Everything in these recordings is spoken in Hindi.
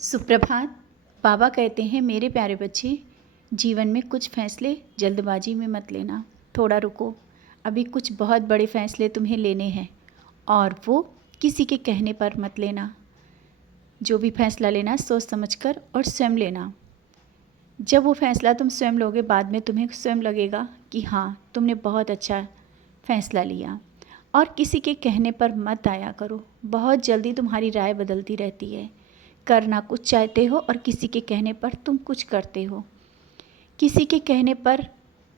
सुप्रभात। बाबा कहते हैं मेरे प्यारे बच्चे, जीवन में कुछ फैसले जल्दबाजी में मत लेना, थोड़ा रुको। अभी कुछ बहुत बड़े फैसले तुम्हें लेने हैं और वो किसी के कहने पर मत लेना। जो भी फैसला लेना सोच समझकर और स्वयं लेना। जब वो फैसला तुम स्वयं लोगे, बाद में तुम्हें स्वयं लगेगा कि हाँ, तुमने बहुत अच्छा फैसला लिया। और किसी के कहने पर मत आया करो। बहुत जल्दी तुम्हारी राय बदलती रहती है। करना कुछ चाहते हो और किसी के कहने पर तुम कुछ करते हो। किसी के कहने पर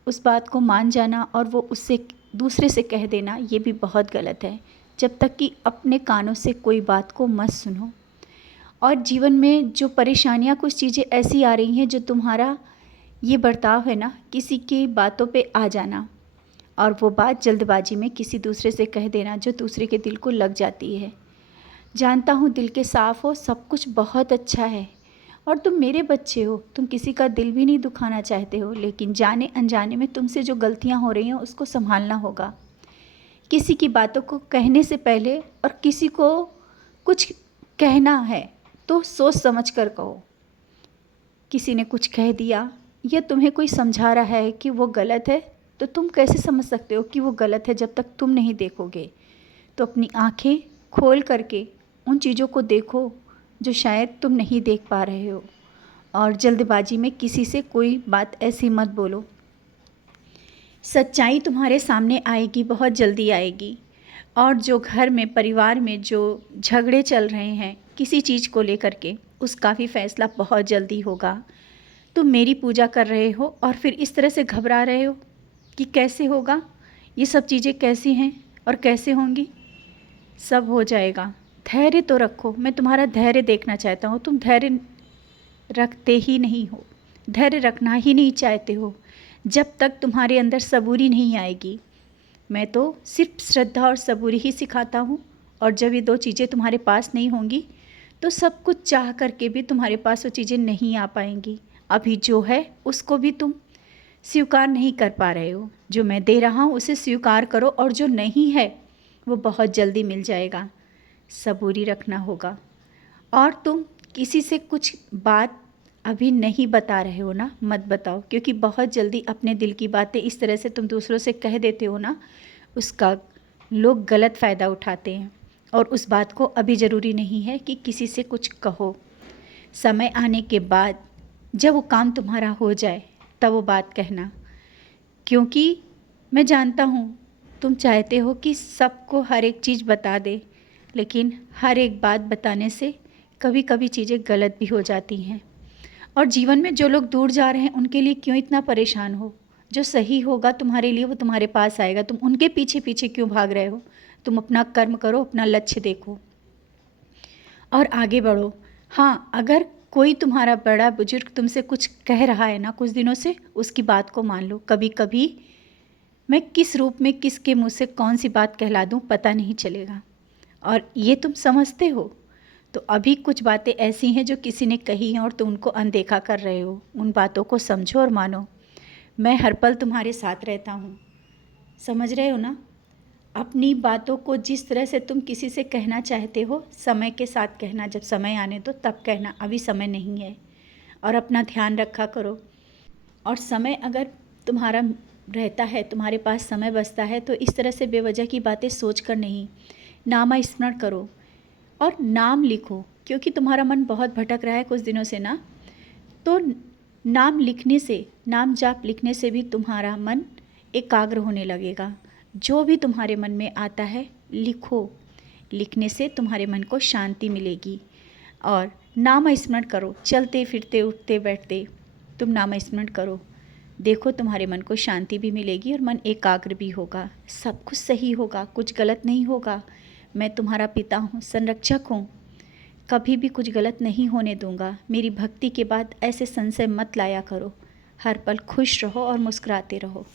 उस बात को मान जाना और वो उससे दूसरे से कह देना, ये भी बहुत गलत है। जब तक कि अपने कानों से कोई बात को मत सुनो। और जीवन में जो परेशानियां, कुछ चीज़ें ऐसी आ रही हैं जो तुम्हारा ये बर्ताव है ना, किसी की बातों पे आ जाना और वो बात जल्दबाजी में किसी दूसरे से कह देना जो दूसरे के दिल को लग जाती है। जानता हूँ दिल के साफ़ हो, सब कुछ बहुत अच्छा है और तुम मेरे बच्चे हो, तुम किसी का दिल भी नहीं दुखाना चाहते हो, लेकिन जाने अनजाने में तुमसे जो गलतियाँ हो रही हैं उसको संभालना होगा। किसी की बातों को कहने से पहले और किसी को कुछ कहना है तो सोच समझ कर कहो। किसी ने कुछ कह दिया या तुम्हें कोई समझा रहा है कि वो गलत है, तो तुम कैसे समझ सकते हो कि वो गलत है जब तक तुम नहीं देखोगे। तो अपनी आँखें खोल करके उन चीज़ों को देखो जो शायद तुम नहीं देख पा रहे हो। और जल्दबाजी में किसी से कोई बात ऐसी मत बोलो। सच्चाई तुम्हारे सामने आएगी, बहुत जल्दी आएगी। और जो घर में, परिवार में जो झगड़े चल रहे हैं किसी चीज़ को लेकर के, उसका भी फैसला बहुत जल्दी होगा। तुम मेरी पूजा कर रहे हो और फिर इस तरह से घबरा रहे हो कि कैसे होगा, ये सब चीज़ें कैसी हैं और कैसे होंगी। सब हो जाएगा। धैर्य तो रखो, मैं तुम्हारा धैर्य देखना चाहता हूँ। तुम धैर्य रखते ही नहीं हो, धैर्य रखना ही नहीं चाहते हो। जब तक तुम्हारे अंदर सबूरी नहीं आएगी, मैं तो सिर्फ श्रद्धा और सबूरी ही सिखाता हूँ। और जब ये दो चीज़ें तुम्हारे पास नहीं होंगी तो सब कुछ चाह करके भी तुम्हारे पास वो चीज़ें नहीं आ पाएंगी। अभी जो है उसको भी तुम स्वीकार नहीं कर पा रहे हो। जो मैं दे रहा हूँ उसे स्वीकार करो और जो नहीं है वो बहुत जल्दी मिल जाएगा। सबूरी रखना होगा। और तुम किसी से कुछ बात अभी नहीं बता रहे हो ना, मत बताओ, क्योंकि बहुत जल्दी अपने दिल की बातें इस तरह से तुम दूसरों से कह देते हो ना, उसका लोग गलत फ़ायदा उठाते हैं। और उस बात को अभी ज़रूरी नहीं है कि किसी से कुछ कहो। समय आने के बाद जब वो काम तुम्हारा हो जाए तब वो बात कहना। क्योंकि मैं जानता हूँ तुम चाहते हो कि सबको हर एक चीज़ बता दे, लेकिन हर एक बात बताने से कभी कभी चीज़ें गलत भी हो जाती हैं। और जीवन में जो लोग दूर जा रहे हैं उनके लिए क्यों इतना परेशान हो। जो सही होगा तुम्हारे लिए वो तुम्हारे पास आएगा, तुम उनके पीछे पीछे क्यों भाग रहे हो। तुम अपना कर्म करो, अपना लक्ष्य देखो और आगे बढ़ो। हाँ, अगर कोई तुम्हारा बड़ा बुजुर्ग तुमसे कुछ कह रहा है ना कुछ दिनों से, उसकी बात को मान लो। कभी कभी मैं किस रूप में किसके मुँह से कौन सी बात कहला दूँ पता नहीं चलेगा, और ये तुम समझते हो। तो अभी कुछ बातें ऐसी हैं जो किसी ने कही हैं और तुम उनको अनदेखा कर रहे हो। उन बातों को समझो और मानो। मैं हर पल तुम्हारे साथ रहता हूँ, समझ रहे हो ना। अपनी बातों को जिस तरह से तुम किसी से कहना चाहते हो, समय के साथ कहना, जब समय आने दो तब कहना, अभी समय नहीं है। और अपना ध्यान रखा करो। और समय अगर तुम्हारा रहता है, तुम्हारे पास समय बचता है, तो इस तरह से बेवजह की बातें सोच कर नहीं, नाम स्मरण करो और नाम लिखो। क्योंकि तुम्हारा मन बहुत भटक रहा है कुछ दिनों से ना, तो नाम लिखने से, नाम जाप लिखने से भी तुम्हारा मन एकाग्र होने लगेगा। जो भी तुम्हारे मन में आता है लिखो, लिखने से तुम्हारे मन को शांति मिलेगी। और नाम स्मरण करो, चलते फिरते उठते बैठते तुम नाम स्मरण करो। देखो तुम्हारे मन को शांति भी मिलेगी और मन एकाग्र भी होगा। सब कुछ सही होगा, कुछ गलत नहीं होगा। मैं तुम्हारा पिता हूँ, संरक्षक हूँ, कभी भी कुछ गलत नहीं होने दूंगा। मेरी भक्ति के बाद ऐसे संशय मत लाया करो। हर पल खुश रहो और मुस्कुराते रहो।